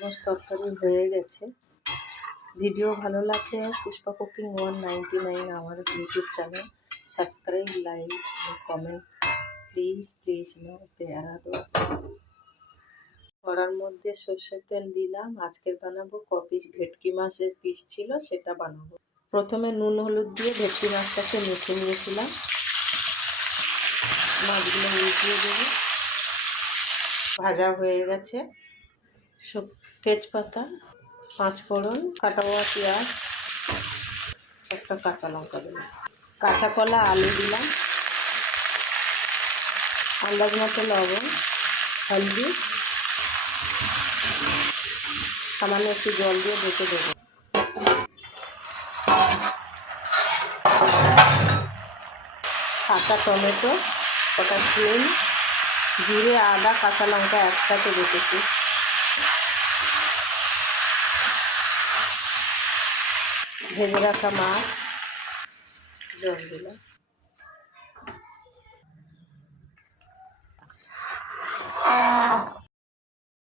মাছ তরকারি হয়ে গেছে। ভিডিও ভালো লাগলে পুষ্পা কুকিং 199 আমার YouTube channel subscribe, like, comment please না প্যারা দোস্ত। কড়ার মধ্যে সর্ষের তেল দিলাম। আজকের বানাবো কপিস ভেটকি মাছের পিস ছিল, সেটা বানাবো। প্রথমে নুন হলুদ দিয়ে ভেটকি মাছটাকে মেখে নিয়েছিলাম। মাছগুলো উল্টিয়ে দেবো। ভাজা হয়ে গেছে। তেজপাতা, 5 ফোড়ন, কাটা হওয়া পেঁয়াজ, একটা কাঁচা লঙ্কা দিলাম, কাঁচা কলা, আলু দিলাম, আন্দাজ মতো লবণ, হলদি, সামান্য একটু জল দিয়ে ঢেকে দেবো। কাঁচা টমেটো, কটা শিম, জিরে, আদা, কাঁচা লঙ্কা একসাথে রেখেছি। ভেজে রাখা মাছ, জল দিলাম।